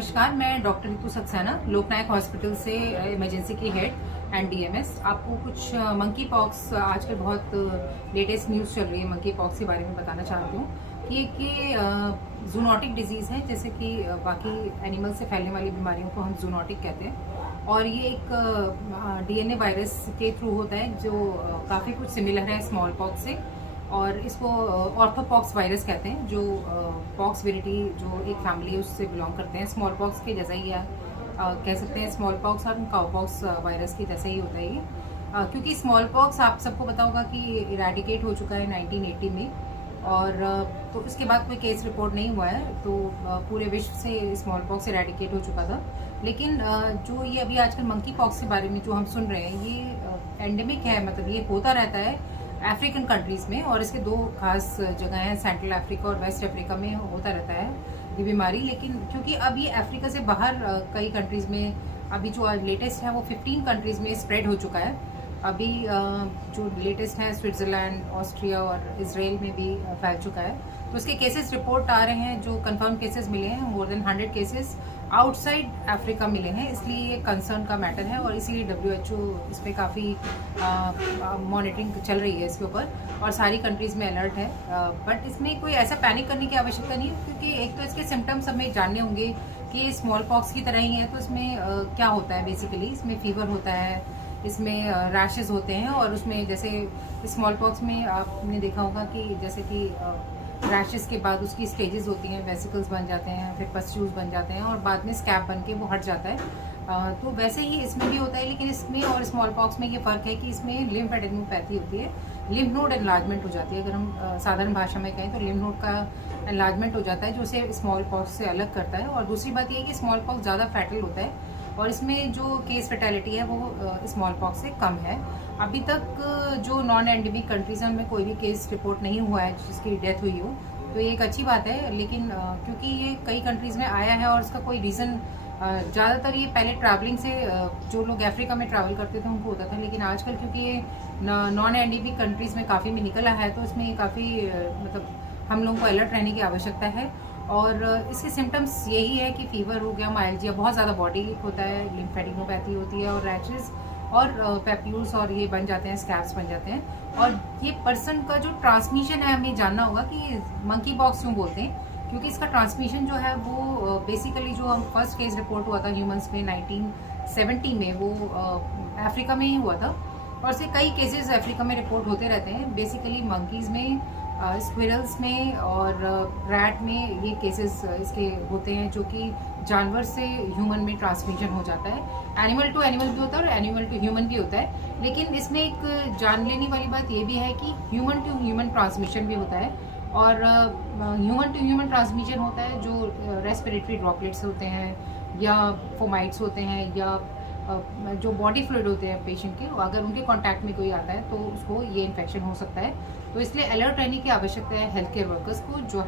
नमस्कार, मैं डॉक्टर रितु सक्सेना, लोकनायक हॉस्पिटल से इमरजेंसी की हेड एंड डीएमएस। आपको कुछ मंकी पॉक्स आजकल बहुत लेटेस्ट न्यूज़ चल रही है मंकी पॉक्स के बारे में बताना चाहती हूँ कि जूनोटिक डिजीज़ है, जैसे कि बाकी एनिमल से फैलने वाली बीमारियों को हम जूनोटिक कहते हैं। और ये एक डीएनए वायरस के थ्रू होता है जो काफ़ी कुछ सिमिलर है स्मॉल पॉक्स से। और इसको ऑर्थोपॉक्स वायरस कहते हैं, जो पॉक्स विरिटी जो एक फैमिली है उससे बिलोंग करते हैं। स्मॉल पॉक्स के जैसा ही कह सकते हैं, स्मॉल पॉक्स और काउपॉक्स वायरस के जैसा ही होता है ये। क्योंकि स्मॉल पॉक्स आप सबको पता होगा कि इरेडिकेट हो चुका है 1980 में, और तो उसके बाद कोई केस रिपोर्ट नहीं हुआ है, तो पूरे विश्व से स्मॉल पॉक्स इरेडिकेट हो चुका था। लेकिन जो ये अभी आजकल मंकी पॉक्स के बारे में जो हम सुन रहे हैं, ये एंडेमिक है, मतलब ये होता रहता है अफ्रीकन कंट्रीज़ में, और इसके दो खास जगह हैं, सेंट्रल अफ्रीका और वेस्ट अफ्रीका में होता रहता है ये बीमारी। लेकिन क्योंकि अब ये अफ्रीका से बाहर कई कंट्रीज़ में, अभी जो लेटेस्ट है वो 15 कंट्रीज़ में स्प्रेड हो चुका है। अभी जो लेटेस्ट है स्विट्ज़रलैंड, ऑस्ट्रिया और इजराइल में भी फैल चुका है। तो उसके केसेस रिपोर्ट आ रहे हैं, जो कंफर्म केसेस मिले हैं, more than 100 cases outside Africa मिले हैं। इसलिए ये कंसर्न का मैटर है, और इसीलिए WHO इस पर काफ़ी मॉनिटरिंग चल रही है इसके ऊपर, और सारी कंट्रीज़ में अलर्ट है। बट इसमें कोई ऐसा पैनिक करने की आवश्यकता नहीं है, क्योंकि एक तो इसके सिम्टम्स हमें जानने होंगे कि स्मॉल पॉक्स की तरह ही है। तो इसमें क्या होता है बेसिकली, इसमें फीवर होता है, इसमें रैशेस होते हैं, और उसमें जैसे स्मॉल पॉक्स में आपने देखा होगा कि जैसे कि रैशेस के बाद उसकी स्टेजेस होती हैं, वेसिकल्स बन जाते हैं, फिर पस्ट्यूल्स बन जाते हैं, और बाद में स्कैब बन के वो हट जाता है। तो वैसे ही इसमें भी होता है, लेकिन इसमें और स्मॉल पॉक्स में ये फ़र्क है कि इसमें लिम्फ एडेनोपैथी होती है, लिम्फ नोड एनलार्जमेंट हो जाती है। अगर हम साधारण भाषा में कहें तो लिम्फ नोड का एनलार्जमेंट हो जाता है, जो उसे स्मॉल पॉक्स से अलग करता है। और दूसरी बात ये है कि स्मॉल पॉक्स ज़्यादा फैटल होता है, और इसमें जो केस फैटेलिटी है वो स्मॉल पॉक्स से कम है। अभी तक जो नॉन एंडेमिक कंट्रीज़ हैं उनमें कोई भी केस रिपोर्ट नहीं हुआ है जिसकी डेथ हुई हो, तो ये एक अच्छी बात है। लेकिन क्योंकि ये कई कंट्रीज़ में आया है और इसका कोई रीज़न, ज़्यादातर ये पहले ट्रैवलिंग से जो लोग अफ्रीका में ट्रैवल करते थे उनको होता था, लेकिन आजकल क्योंकि ये नॉन एंडेमिक कंट्रीज़ में काफ़ी में निकला है, तो इसमें काफ़ी मतलब हम लोगों को अलर्ट रहने की आवश्यकता है। और इसके सिम्टम्स यही है कि फीवर हो गया, माइल्जिया, बहुत ज़्यादा बॉडी होता है, लिम्फेडिनोपैथी होती है, और रैशेस और पैप्यूल्स और ये बन जाते हैं, स्कैब्स बन जाते हैं। और ये पर्सन का जो ट्रांसमिशन है, हमें जानना होगा कि मंकी पॉक्स क्यों बोलते हैं, क्योंकि इसका ट्रांसमिशन जो है वो बेसिकली जो हम फर्स्ट केस रिपोर्ट हुआ था ह्यूमंस में 1970 में, वो अफ्रीका में ही हुआ था। और से कई केसेस अफ्रीका में रिपोर्ट होते रहते हैं, बेसिकली मंकीज़ में, स्क्विरल्स में और रैट में ये केसेस इसके होते हैं, जो कि जानवर से ह्यूमन में ट्रांसमिशन हो जाता है। एनिमल टू एनिमल भी होता है और एनिमल टू ह्यूमन भी होता है। लेकिन इसमें एक जान लेने वाली बात ये भी है कि ह्यूमन टू ह्यूमन ट्रांसमिशन भी होता है, और ह्यूमन टू ह्यूमन ट्रांसमिशन होता है जो रेस्पिरेटरी ड्रॉपलेट्स होते हैं, या फोमाइट्स होते हैं, या जो बॉडी फ्लूइड होते हैं पेशेंट के, अगर उनके कांटेक्ट में कोई आता है तो उसको ये इन्फेक्शन हो सकता है। तो इसलिए अलर्ट रहने की आवश्यकता है हेल्थ केयर वर्कर्स को, जो